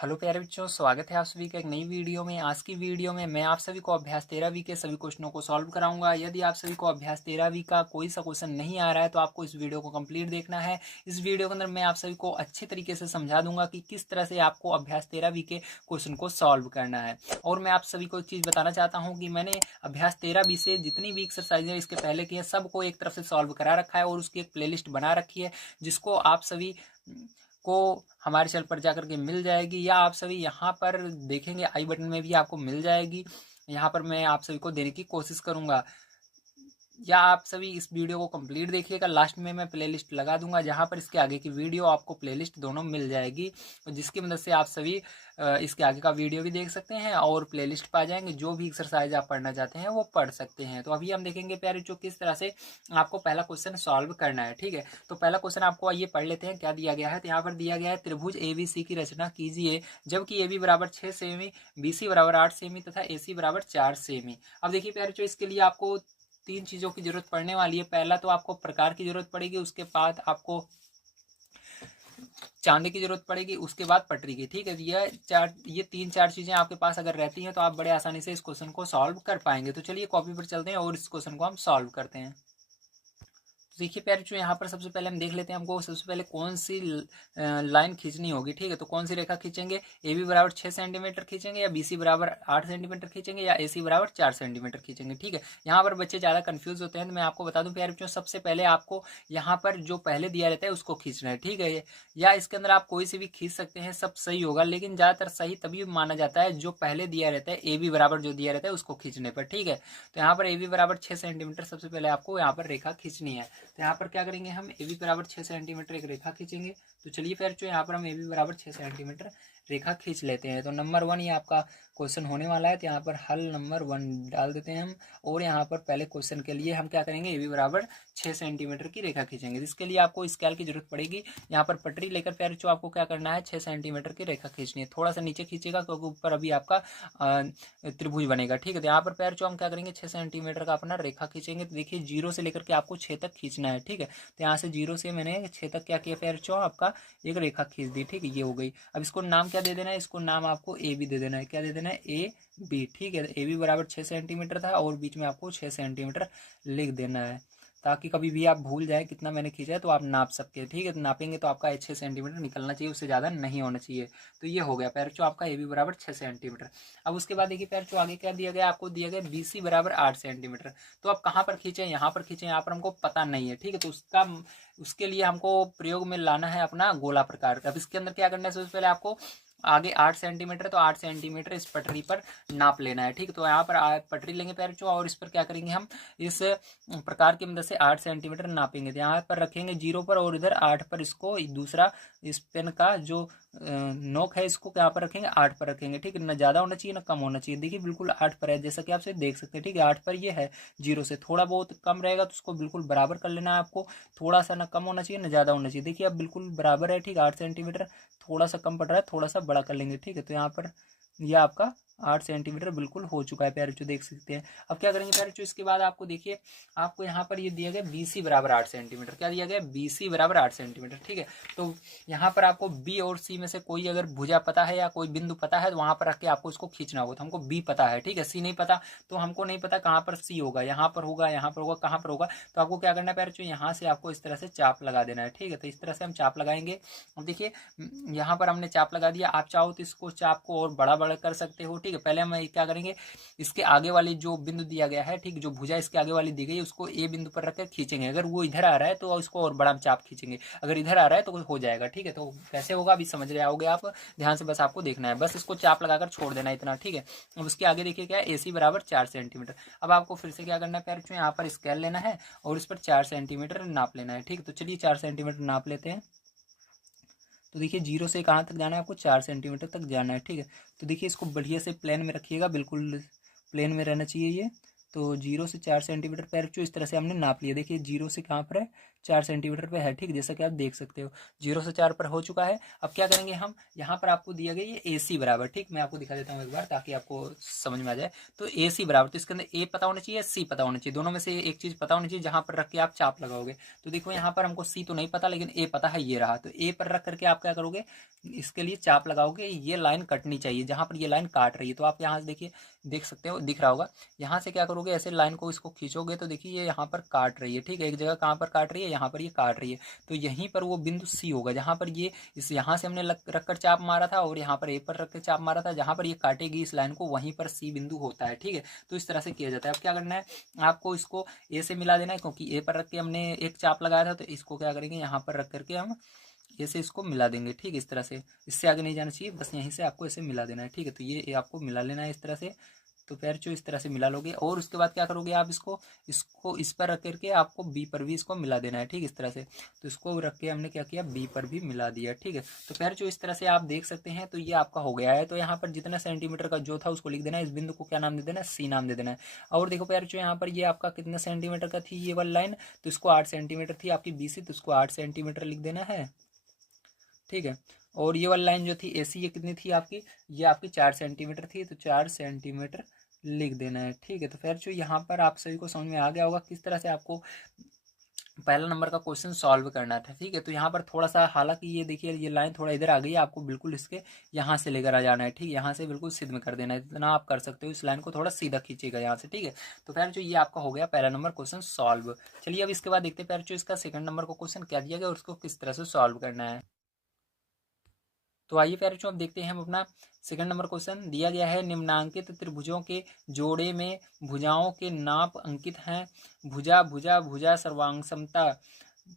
Hello प्यारे बच्चों, स्वागत है आप सभी का एक नई वीडियो में। आज की वीडियो में मैं आप सभी को अभ्यास 13वीं के सभी क्वेश्चनों को सॉल्व कराऊंगा। यदि आप सभी को अभ्यास 13वीं का कोई सा क्वेश्चन नहीं आ रहा है तो आपको इस वीडियो को कंप्लीट देखना है। इस वीडियो के अंदर मैं आप सभी को अच्छे तरीके से समझा दूंगा कि किस तरह से आपको अभ्यास 13वीं के क्वेश्चन को सॉल्व करना है। और मैं आप सभी को एक चीज़ बताना चाहता हूँ कि मैंने अभ्यास 13वीं से जितनी भी एक्सरसाइज है इसके पहले की है, सबको एक तरफ से सॉल्व करा रखा है और उसकी एक प्ले बना रखी है, जिसको आप सभी को हमारे चैनल पर जाकर के मिल जाएगी, या आप सभी यहाँ पर देखेंगे आई बटन में भी आपको मिल जाएगी। यहाँ पर मैं आप सभी को देने की कोशिश करूँगा, या आप सभी इस वीडियो को कंप्लीट देखिएगा। लास्ट में मैं प्लेलिस्ट लगा दूंगा जहाँ पर इसके आगे की वीडियो आपको प्लेलिस्ट दोनों मिल जाएगी, जिसकी मदद से आप सभी इसके आगे का वीडियो भी देख सकते हैं और प्लेलिस्ट पा जाएंगे। जो भी एक्सरसाइज आप पढ़ना चाहते हैं वो पढ़ सकते हैं। तो अभी हम देखेंगे प्यारे जो किस तरह से आपको पहला क्वेश्चन सॉल्व करना है। ठीक है, तो पहला क्वेश्चन आपको आइए पढ़ लेते हैं क्या दिया गया है। तो यहाँ पर दिया गया है त्रिभुज ABC की रचना कीजिए जबकि AB बराबर 6 सेमी, BC बराबर 8 सेमी तथा AC बराबर 4 सेमी। अब देखिए प्यारे जो इसके लिए आपको तीन चीज़ों की जरूरत पड़ने वाली है। पहला तो आपको प्रकार की जरूरत पड़ेगी, उसके बाद आपको चांदी की जरूरत पड़ेगी, उसके बाद पटरी की। ठीक है, ये तीन चार चीजें आपके पास अगर रहती हैं तो आप बड़े आसानी से इस क्वेश्चन को सॉल्व कर पाएंगे। तो चलिए कॉपी पर चलते हैं और इस क्वेश्चन को हम सॉल्व करते हैं। देखिए प्यारे जो यहाँ पर सबसे पहले हम देख लेते हैं हमको सबसे पहले कौन सी लाइन खींचनी होगी। ठीक है, तो कौन सी रेखा खींचेंगे, AB बराबर 6 सेंटीमीटर खींचेंगे, या BC बराबर 8 सेंटीमीटर खींचेंगे, या AC बराबर 4 सेंटीमीटर खींचेंगे। ठीक है, यहाँ पर बच्चे ज़्यादा कंफ्यूज होते हैं, तो मैं आपको बता दूं प्यारे बच्चों, सबसे पहले आपको यहाँ पर जो पहले दिया रहता है उसको खींचना है। ठीक है, या इसके अंदर आप कोई से भी खींच सकते हैं, सब सही होगा, लेकिन ज़्यादातर सही तभी माना जाता है जो पहले दिया रहता है, AB बराबर जो दिया रहता है उसको खींचने पर। ठीक है, तो यहाँ पर AB बराबर 6 सेंटीमीटर सबसे पहले आपको यहाँ पर रेखा खींचनी है। तो यहाँ पर क्या करेंगे, हम AB बराबर 6 सेंटीमीटर एक रेखा खींचेंगे। तो चलिए फिर जो यहाँ पर हम AB बराबर 6 सेंटीमीटर रेखा खींच लेते हैं। तो नंबर 1 ये आपका क्वेश्चन होने वाला है, तो यहाँ पर हल नंबर 1 डाल देते हैं हम। और यहाँ पर पहले क्वेश्चन के लिए हम क्या करेंगे, AB बराबर 6 सेंटीमीटर की रेखा खींचेंगे। जिसके लिए आपको स्केल की जरूरत पड़ेगी। यहाँ पर पटरी लेकर प्यारे जो आपको क्या करना है, 6 सेंटीमीटर की रेखा खींचनी है। थोड़ा सा नीचे खींचेगा क्योंकि ऊपर अभी आपका त्रिभुज बनेगा। ठीक है, तो यहाँ पर प्यारे जो हम क्या करेंगे, 6 सेंटीमीटर का अपना रेखा खींचेंगे। तो देखिए 0 से लेकर के आपको 6 तक खींचना है। ठीक है, तो यहाँ से 0 से मैंने 6 तक क्या किया, फिर जो आपका एक रेखा खींच दी। ठीक है, ये हो गई। अब इसको नाम क्या दे देना है, इसको नाम आपको ए बी दे देना है। क्या दे देना है, AB। ठीक है, AB बराबर 6 सेंटीमीटर था और बीच में आपको 6 सेंटीमीटर लिख देना है, ताकि कभी भी आप भूल जाए कितना मैंने खींचा है तो आप नाप सकते हैं। ठीक है, तो नापेंगे तो आपका 6 सेंटीमीटर निकलना चाहिए, उससे ज़्यादा नहीं होना चाहिए। तो ये हो गया पैरचो आपका AB बराबर 6 सेंटीमीटर। अब उसके बाद देखिए पैरचो आगे क्या दिया गया, आपको दिया गया BC बराबर 8 सेंटीमीटर। तो आप कहाँ पर खींचे, यहाँ पर खींचे, यहाँ पर हमको पता नहीं है। ठीक है, तो उसके लिए हमको प्रयोग में लाना है अपना गोला प्रकार। अब इसके अंदर क्या करना है, सबसे पहले आपको आगे 8 सेंटीमीटर, तो 8 सेंटीमीटर इस पटरी पर नाप लेना है। ठीक है, तो यहाँ पर पटरी लेंगे पैरचो और इस पर क्या करेंगे, हम इस प्रकार की मदद से 8 सेंटीमीटर नापेंगे। तो यहाँ पर रखेंगे 0 पर और इधर 8 पर इसको दूसरा इस पेन का जो नोक है इसको यहाँ पर रखेंगे, 8 पर रखेंगे। ठीक है, ना ज़्यादा होना चाहिए ना कम होना चाहिए। देखिए बिल्कुल 8 पर है, जैसा कि आप से देख सकते हैं। ठीक है, 8 पर ये है, 0 से थोड़ा बहुत कम रहेगा तो उसको बिल्कुल बराबर कर लेना है आपको। थोड़ा सा ना कम होना चाहिए ना ज़्यादा होना चाहिए। देखिए अब बिल्कुल बराबर है। ठीक है, 8 सेंटीमीटर थोड़ा सा कम पड़ रहा है, थोड़ा सा बड़ा कर लेंगे। ठीक है, तो यहाँ पर यह आपका 8 सेंटीमीटर बिल्कुल हो चुका है प्यारे बच्चों, देख सकते हैं। अब क्या करेंगे प्यारे बच्चों, इसके बाद आपको देखिए आपको यहाँ पर ये दिया गया BC बराबर 8 सेंटीमीटर। क्या दिया गया, BC बराबर 8 सेंटीमीटर। ठीक है, तो यहाँ पर आपको B और C में से कोई अगर भुजा पता है या कोई बिंदु पता है तो वहाँ पर रख के आपको इसको खींचना होगा। तो हमको B पता है, ठीक है, C नहीं पता, तो हमको नहीं पता कहाँ पर C होगा, यहाँ पर होगा, यहाँ पर होगा, कहाँ पर होगा। तो आपको क्या करना है प्यारे बच्चों, यहाँ से आपको इस तरह से चाप लगा देना है। ठीक है, तो इस तरह से हम चाप लगाएंगे। अब देखिए यहाँ पर हमने चाप लगा दिया, आप चाहो तो इसको चाप को और बड़ा बड़ा कर सकते हो। ठीक है, पहले हम क्या करेंगे, इसके आगे वाली जो बिंदु दिया गया है, ठीक, जो भुजा इसके आगे वाली दी गई है उसको A बिंदु पर रखकर खींचेंगे। अगर वो इधर आ रहा है तो इसको और बड़ा चाप खींचेंगे, अगर इधर आ रहा है तो हो जाएगा। ठीक है, तो कैसे होगा अभी समझ रहे आओगे आप, ध्यान से बस आपको देखना है, बस इसको चाप लगाकर छोड़ देना है इतना। ठीक है, अब उसके आगे देखिए क्या है, AC बराबर 4 सेंटीमीटर। अब आपको फिर से क्या करना है प्यारे बच्चों, यहाँ पर स्केल लेना है और इस पर 4 सेंटीमीटर नाप लेना है। ठीक है, तो चलिए 4 सेंटीमीटर नाप लेते हैं। तो देखिए 0 से कहाँ तक जाना है, आपको 4 सेंटीमीटर तक जाना है। ठीक है, तो देखिए इसको बढ़िया से प्लेन में रखिएगा, बिल्कुल प्लेन में रहना चाहिए ये। तो 0 से 4 सेंटीमीटर पैर जो इस तरह से हमने नाप लिया। देखिए 0 से कहाँ पर है, 4 सेंटीमीटर पे है, ठीक, जैसा कि आप देख सकते हो 0 से 4 पर हो चुका है। अब क्या करेंगे हम, यहाँ पर आपको दिया गया ये AC बराबर, ठीक, मैं आपको दिखा देता हूँ एक बार ताकि आपको समझ में आ जाए। तो AC बराबर, तो इसके अंदर A पता होना चाहिए, C पता होना चाहिए, दोनों में से एक चीज़ पता होनी चाहिए जहाँ पर रख के आप चाप लगाओगे। तो देखो यहाँ पर हमको C तो नहीं पता लेकिन A पता है, ये रहा। तो A पर रख करके आप क्या करोगे, इसके लिए चाप लगाओगे, ये लाइन कटनी चाहिए जहाँ पर ये लाइन काट रही है। तो आप यहाँ से देखिए, देख सकते हो, दिख रहा होगा, यहाँ से क्या करोगे, ऐसे लाइन को इसको खींचोगे तो देखिए ये यहाँ पर काट रही है, ठीक है, एक जगह कहाँ पर काट रही है, यहाँ पर ये काट रही है। तो यहीं पर वो बिंदु C होगा जहाँ पर ये इस यहाँ से हमने रख कर चाप मारा था और यहाँ पर A पर रख कर चाप मारा था, जहाँ पर ये काटेगी इस लाइन को वहीं पर C बिंदु होता है, ठीक है। तो इस तरह से किया जाता है। अब क्या करना है, आपको इसको A से मिला देना है, क्योंकि A पर रख के हमने एक चाप लगाया था, तो इसको क्या करेंगे, यहाँ पर रख करके हम ऐसे इसको मिला देंगे, ठीक है, इस तरह से। इससे आगे नहीं जाना चाहिए, बस यहीं से आपको ऐसे मिला देना है, ठीक है। तो ये आपको मिला लेना है इस तरह से। तो पैरचो इस तरह से मिला लोगे और उसके बाद क्या करोगे, आप इसको इसको इस पर रख करके आपको B पर भी इसको मिला देना है, ठीक, इस तरह से। तो इसको रख के हमने क्या किया, B पर भी मिला दिया, ठीक है। तो पैरचो इस तरह से आप देख सकते हैं। तो ये आपका हो गया है। तो यहाँ पर जितना सेंटीमीटर का जो था उसको लिख देना है, इस बिंदु को क्या नाम दे देना है, C नाम दे देना है। और देखो पैरचो यहाँ पर ये आपका कितना सेंटीमीटर का थी ये वाली लाइन, तो इसको 8 सेंटीमीटर थी आपकी BC, तो इसको 8 सेंटीमीटर लिख देना है, ठीक है। और ये वाली लाइन जो थी AC, ये कितनी थी आपकी, ये आपकी 4 सेंटीमीटर थी, तो 4 सेंटीमीटर लिख देना है, ठीक है। तो फिर जो यहाँ पर आप सभी को समझ में आ गया होगा किस तरह से आपको पहला नंबर का क्वेश्चन सॉल्व करना था, ठीक है। तो यहाँ पर थोड़ा सा, हालांकि ये देखिए ये लाइन थोड़ा इधर आ गई है, आपको बिल्कुल इसके यहाँ से लेकर आ जाना है, ठीक, यहाँ से बिल्कुल सीध में कर देना है, इतना आप कर सकते हो। इस लाइन को थोड़ा सीधा खींचेगा यहाँ से, ठीक है। तो फिर जो ये आपका हो गया पहला नंबर क्वेश्चन सॉल्व। चलिए अब इसके बाद देखते हैं फिर जो इसका सेकंड नंबर का क्वेश्चन क्या दिया गया और उसको किस तरह से सॉल्व करना है। तो आइए प्यारे अब देखते हैं हम अपना सेकंड नंबर क्वेश्चन। दिया गया है, निम्नांकित त्रिभुजों के जोड़े में भुजाओं के नाप अंकित हैं। भुजा भुजा भुजा सर्वांगसमता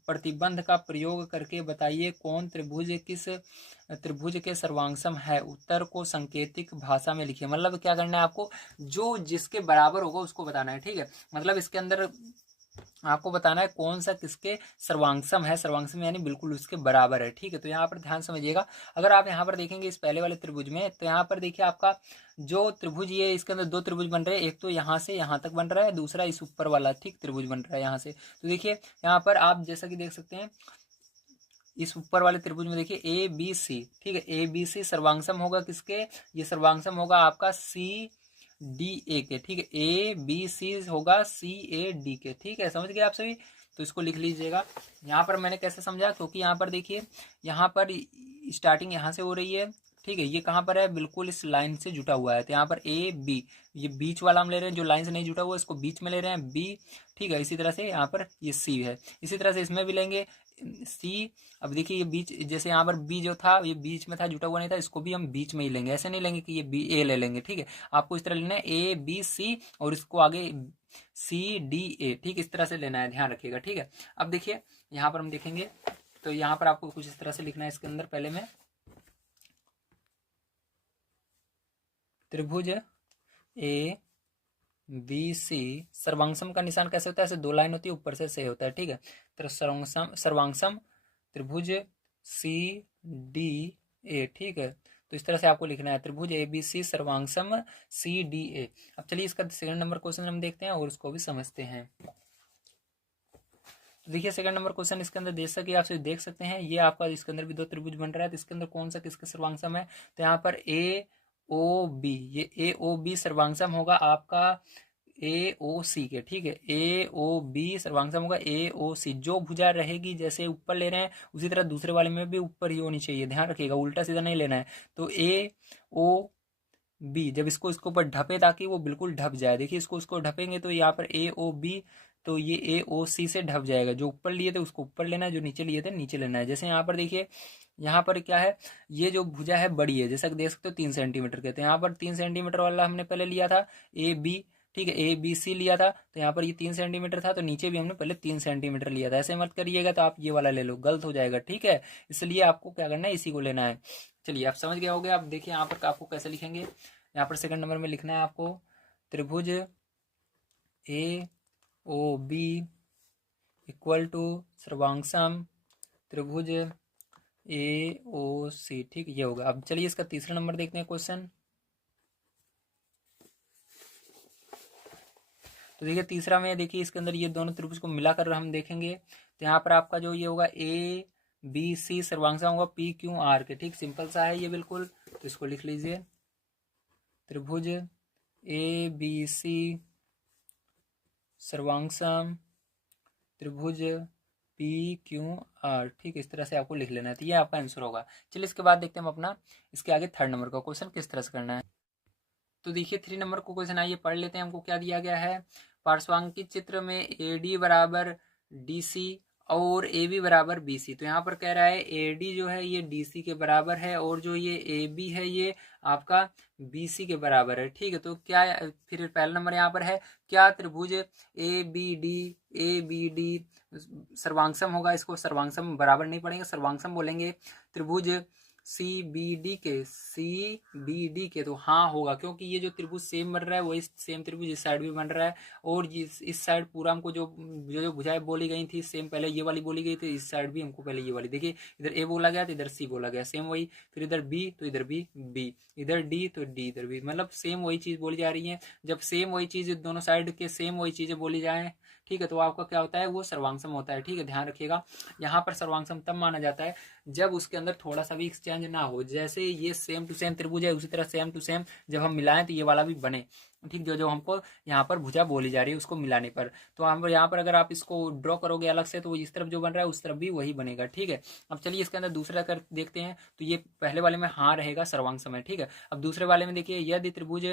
प्रतिबंध का प्रयोग करके बताइए कौन त्रिभुज किस त्रिभुज के सर्वांगसम है। उत्तर को सांकेतिक भाषा में लिखिए। मतलब क्या करना है आपको, जो जिसके बराबर होगा उसको बताना है, ठीक है। मतलब इसके अंदर आपको बताना है कौन सा किसके सर्वांगसम है, सर्वांगसम यानी बिल्कुल उसके बराबर है, ठीक है। तो यहाँ पर ध्यान समझिएगा। अगर आप यहाँ पर देखेंगे इस पहले वाले त्रिभुज में, तो यहाँ पर देखिए आपका जो त्रिभुज, ये इसके अंदर दो त्रिभुज बन रहे हैं, एक तो यहाँ से यहाँ तक बन रहा है, दूसरा इस ऊपर वाला, ठीक, त्रिभुज बन रहा है यहाँ से। तो देखिए यहाँ पर आप जैसा कि देख सकते हैं, इस ऊपर वाले त्रिभुज में देखिए ABC, ठीक है, ABC सर्वांगसम होगा किसके, ये सर्वांगसम होगा आपका CDA के, ठीक है, ABC होगा CAD के, ठीक है, समझ गए आप सभी। तो इसको लिख लीजिएगा। यहाँ पर मैंने कैसे समझा, क्योंकि यहाँ पर देखिए, यहाँ पर स्टार्टिंग यहाँ से हो रही है, ठीक है, ये कहाँ पर है, बिल्कुल इस लाइन से जुटा हुआ है। तो यहाँ पर AB, ये बीच वाला हम ले रहे हैं, जो लाइन से नहीं जुटा हुआ इसको बीच में ले रहे हैं B, ठीक है। इसी तरह से यहाँ पर ये C है, इसी तरह से इसमें भी लेंगे C। अब देखिए ये बीच, जैसे यहाँ पर B जो था ये बीच में था, जुटा हुआ नहीं था, इसको भी हम बीच में ही लेंगे, ऐसे नहीं लेंगे कि ये A ले लेंगे, ठीक है। आपको इस तरह लेना है ABC और इसको आगे CDA, ठीक, इस तरह से लेना है, ध्यान रखिएगा, ठीक है। अब देखिए यहाँ पर हम देखेंगे, तो यहाँ पर आपको कुछ इस तरह से लिखना है। इसके अंदर पहले में त्रिभुज ABC सर्वांगसम का निशान कैसे होता है, ऐसे दो लाइन होती है, ऊपर से होता है, ठीक है। तो सर्वांगसम त्रिभुज CDA, ठीक है। तो इस तरह से आपको लिखना है, त्रिभुज ABC सर्वांगसम CDA। अब चलिए इसका सेकंड नंबर क्वेश्चन हम देखते हैं और उसको भी समझते हैं। तो देखिए सेकंड नंबर क्वेश्चन इसके अंदर जैसा कि आप देख सकते हैं, ये आपका इसके अंदर भी दो त्रिभुज बन रहा है, तो इसके अंदर कौन सा किसका सर्वांगसम है। तो यहाँ पर AOB, ये AOB सर्वांगसम होगा आपका AOC के, ठीक है, AOB सर्वांगसम होगा AOC। जो भुजा रहेगी जैसे ऊपर ले रहे हैं उसी तरह दूसरे वाले में भी ऊपर ही होनी चाहिए, ध्यान रखिएगा, उल्टा सीधा नहीं लेना है। तो AOB जब इसको इसके ऊपर ढपे ताकि वो बिल्कुल ढप जाए, देखिए इसको उसको ढपेंगे तो यहाँ पर AOB, तो ये AOC से ढप जाएगा। जो ऊपर लिए थे उसको ऊपर लेना है, जो नीचे लिए थे नीचे लेना है। जैसे यहाँ पर देखिए, यहाँ पर क्या है, ये जो भुजा है बड़ी है, जैसा कि देख सकते हो 3 सेंटीमीटर के, तो यहाँ पर 3 सेंटीमीटर वाला हमने पहले लिया था AB, ठीक है, ABC लिया था, तो यहाँ पर ये 3 सेंटीमीटर था, तो नीचे भी हमने पहले 3 सेंटीमीटर लिया था। ऐसे मत करिएगा तो आप ये वाला ले लो, गलत हो जाएगा, ठीक है। इसलिए आपको क्या करना है, इसी को लेना है। चलिए आप समझ गए होगे। आप देखिए यहाँ पर आपको कैसे लिखेंगे, यहाँ पर सेकंड नंबर में लिखना है आपको, त्रिभुज AOB इक्वल टू सर्वांगसम त्रिभुज AOC, ठीक, ये होगा। अब चलिए इसका तीसरा नंबर देखते हैं क्वेश्चन। तो देखिए तीसरा में देखिए इसके अंदर ये दोनों त्रिभुज को मिलाकर हम देखेंगे, तो यहाँ पर आपका जो ये होगा ए बी सी सर्वांग होगा पी क्यू आर के, ठीक, सिंपल सा है ये बिल्कुल। तो इसको लिख लीजिए, त्रिभुज ए बी सी सर्वांगसम त्रिभुज पी क्यू आर, ठीक, इस तरह से आपको लिख लेना है। तो ये आपका आंसर होगा। चलिए इसके बाद देखते हैं हम अपना इसके आगे 3 नंबर का क्वेश्चन किस तरह से करना है। तो देखिए 3 नंबर को क्वेश्चन आइए पढ़ लेते हैं। हमको क्या दिया गया है, पार्श्वांकित चित्र में ए डी बराबर डी सी और ए बी बराबर बी सी। तो यहाँ पर कह रहा है ए डी जो है ये डी सी के बराबर है और जो ये ए बी है ये आपका बी सी के बराबर है, ठीक है। तो क्या, फिर पहला नंबर यहाँ पर है, क्या त्रिभुज ए बी डी सर्वांगसम होगा। इसको सर्वांगसम बराबर नहीं पढ़ेंगे, सर्वांगसम बोलेंगे। त्रिभुज सी बी डी के तो हाँ होगा, क्योंकि ये जो त्रिभुज सेम बन रहा है वही सेम त्रिभुज इस साइड भी बन रहा है। और इस साइड पूरा हमको जो जो भुजाएं बोली गई थी सेम, पहले ये वाली बोली गई थी, इस साइड भी हमको पहले ये वाली। देखिए इधर ए बोला गया तो इधर सी बोला गया, सेम वही। फिर इधर बी तो इधर भी बी, इधर डी तो डी इधर भी, मतलब सेम वही चीज बोली जा रही है। जब सेम वही चीज दोनों साइड के सेम वही चीजें बोली जाए, ठीक है, तो आपका क्या होता है, वो सर्वांगसम होता है, ठीक है, ध्यान रखिएगा। यहाँ पर सर्वांगसम तब माना जाता है जब उसके अंदर थोड़ा सा भी एक्सचेंज ना हो। जैसे ये सेम टू सेम त्रिभुज है, उसी तरह सेम टू सेम जब हम मिलाएं तो ये वाला भी बने, ठीक, जो जो हमको यहाँ पर भुजा बोली जा रही है उसको मिलाने पर। तो हम यहाँ पर अगर आप इसको ड्रॉ करोगे अलग से तो इस तरफ जो बन रहा है उस तरफ भी वही बनेगा, ठीक है। अब चलिए इसके अंदर दूसरा कर देखते हैं। तो ये पहले वाले में हाँ रहेगा, सर्वांगसम है, ठीक है। अब दूसरे वाले में देखिए, यदि त्रिभुज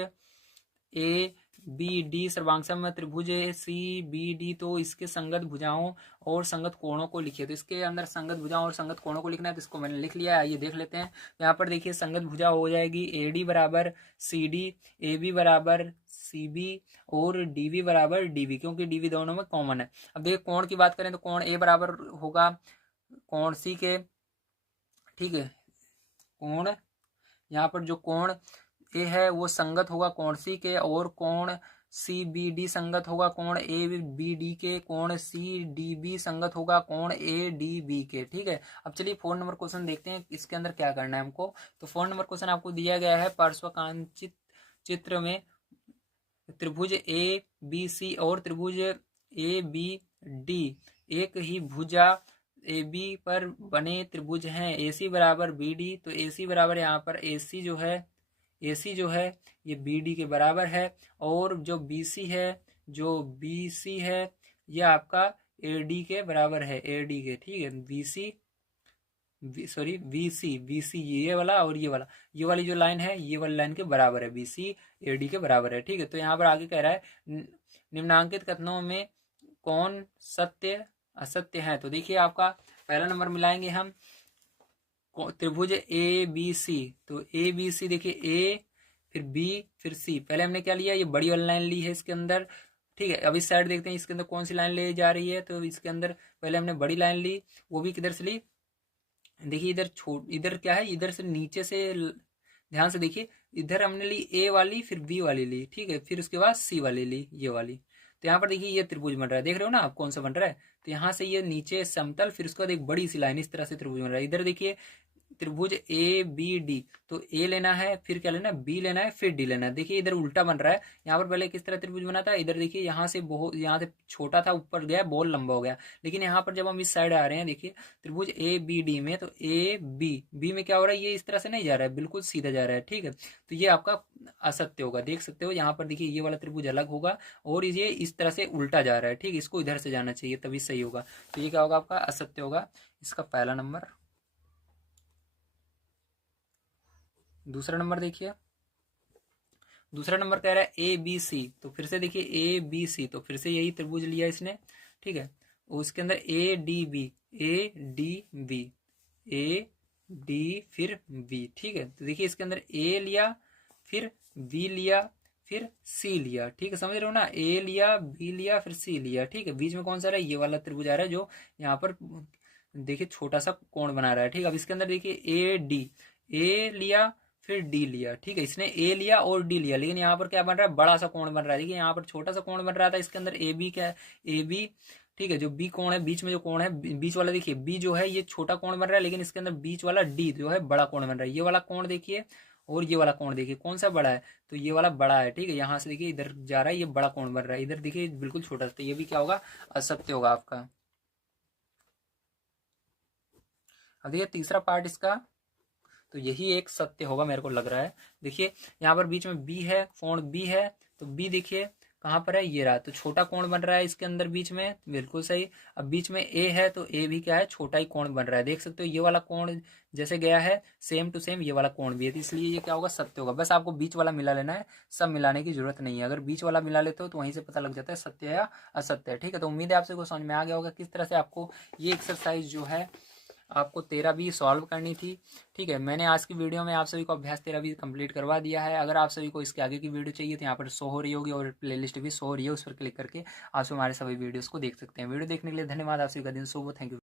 ए बी डी सर्वांगसम त्रिभुज सी बी डी तो इसके संगत भुजाओं और संगत कोणों को लिखिए। तो इसके अंदर संगत भुजाओं और संगत कोणों को लिखना है, तो इसको मैंने लिख लिया है। आइए देख लेते हैं। यहाँ पर देखिए संगत भुजा हो जाएगी ए डी बराबर सी डी, ए बी बराबर सी बी और डी बी बराबर डी बी, क्योंकि डी बी दोनों में कॉमन है। अब देखिए कोण की बात करें तो कोण ए बराबर होगा कोण सी के, ठीक है। कोण यहाँ पर जो कोण ए है वो संगत होगा कोण सी के, और कोण सी बी डी संगत होगा कोण ए बी डी के, कोण सी डी बी संगत होगा कोण ए डी बी के, ठीक है। अब चलिए 4 नंबर क्वेश्चन देखते हैं इसके अंदर क्या करना है हमको। तो 4 नंबर क्वेश्चन आपको दिया गया है, पार्श्वकांचित चित्र में त्रिभुज ए बी सी और त्रिभुज ए बी डी एक ही भुजा ए बी पर बने त्रिभुज हैं, ए सी बराबर बी डी। तो ए सी बराबर यहाँ पर ए सी जो है ये बी डी के बराबर है, और जो बी सी है ये आपका ए डी के बराबर है, ए डी के, ठीक है। वी सी ये वाला और ये वाली जो लाइन है ये वाली लाइन के बराबर है, बी सी ए डी के बराबर है, ठीक है। तो यहाँ पर आगे कह रहा है निम्नांकित कथनों में कौन सत्य असत्य है। तो देखिए आपका पहला नंबर मिलाएंगे हम, त्रिभुज ए बी सी। तो ए बी सी देखिए, ए फिर बी फिर सी। पहले हमने क्या लिया, ये बड़ी वाली लाइन ली है इसके अंदर, ठीक है। अब इस साइड देखते हैं इसके अंदर कौन सी लाइन ले जा रही है। तो इसके अंदर पहले हमने बड़ी लाइन ली, वो भी किधर से ली, देखिए इधर क्या है, इधर से नीचे से, ध्यान से देखिए, इधर हमने ली ए वाली फिर बी वाली ली, ठीक है, फिर उसके बाद सी वाली ली, ये वाली। तो यहाँ पर देखिए ये त्रिभुज बन रहा है, देख रहे हो ना आप कौन सा बन रहा है। तो यहाँ से ये नीचे समतल, फिर उसके बाद एक बड़ी सी लाइन, इस तरह से त्रिभुज बन रहा है। इधर देखिए त्रिभुज ए बी डी, तो ए लेना है, फिर क्या लेना है, बी लेना है, फिर डी लेना है। देखिए इधर उल्टा बन रहा है, यहाँ पर पहले किस तरह त्रिभुज बना था, इधर देखिए यहाँ से छोटा था ऊपर गया, बहुत लंबा हो गया। लेकिन यहाँ पर जब हम इस साइड आ रहे हैं, देखिए त्रिभुज ए बी डी में, तो ए बी में क्या हो रहा है, ये इस तरह से नहीं जा रहा है, बिल्कुल सीधा जा रहा है, ठीक है। तो ये आपका असत्य होगा, देख सकते हो यहाँ पर देखिए ये वाला त्रिभुज अलग होगा और ये इस तरह से उल्टा जा रहा है, ठीक, इसको इधर से जाना चाहिए तभी सही होगा। तो ये क्या होगा, आपका असत्य होगा, इसका पहला नंबर। दूसरा नंबर देखिए, दूसरा नंबर कह रहा है ए बी सी। तो फिर से देखिए ए बी सी, तो फिर से यही त्रिभुज लिया इसने, ठीक है। उसके अंदर A D B A D फिर बी, ठीक है। तो देखिए इसके अंदर ए लिया फिर बी लिया फिर सी लिया, ठीक है, समझ रहे हो ना, ए लिया बी लिया फिर सी लिया, ठीक है। बीच में कौन सा रहा है, ये वाला त्रिभुज आ रहा है जो यहाँ पर देखिए छोटा सा कोण बना रहा है, ठीक है। अब इसके अंदर देखिए ए डी, ए लिया फिर डी लिया, ठीक है, इसने ए लिया और डी लिया, लेकिन यहाँ पर क्या बन रहा है, बड़ा सा कोण बन रहा है। देखिए यहाँ पर छोटा सा कोण बन रहा था, इसके अंदर ए बी क्या है, ए बी, ठीक है, जो बी कोण है, बीच में जो कोण है, बीच वाला देखिए बी जो है ये छोटा कोण बन रहा है, लेकिन इसके अंदर बीच वाला डी जो है बड़ा कोण बन रहा है। ये वाला कोण देखिए और ये वाला कोण देखिए कौन सा बड़ा है, तो ये वाला बड़ा है, ठीक है। यहाँ से देखिए इधर जा रहा है, ये बड़ा कोण बन रहा है, इधर देखिए बिल्कुल छोटा सा, तो ये भी क्या होगा, असत्य होगा आपका। अब देखिए तीसरा पार्ट इसका, तो यही एक सत्य होगा मेरे को लग रहा है। देखिए यहाँ पर बीच में बी है, कोण बी है, तो बी देखिए कहाँ पर है, ये रहा, तो छोटा कोण बन रहा है इसके अंदर बीच में, बिल्कुल सही। अब बीच में ए है, तो ए भी क्या है, छोटा ही कोण बन रहा है, देख सकते हो ये वाला कोण जैसे गया है सेम टू सेम ये वाला कोण भी है, तो इसलिए ये क्या होगा, सत्य होगा। बस आपको बीच वाला मिला लेना है, सब मिलाने की जरूरत नहीं है। अगर बीच वाला मिला लेते हो तो वहीं से पता लग जाता है सत्य या असत्य है। ठीक है, तो उम्मीद है आपसे को समझ में आ गया होगा किस तरह से आपको ये एक्सरसाइज जो है आपको 13 भी सॉल्व करनी थी। ठीक है, मैंने आज की वीडियो में आप सभी को अभ्यास 13 भी कंप्लीट करवा दिया है। अगर आप सभी को इसके आगे की वीडियो चाहिए तो यहाँ पर शो हो रही होगी और प्लेलिस्ट भी शो हो रही है, उस पर क्लिक करके आप हमारे सभी वीडियोस को देख सकते हैं। वीडियो देखने के लिए धन्यवाद, आप सभी का दिन शुभ हो, थैंक यू।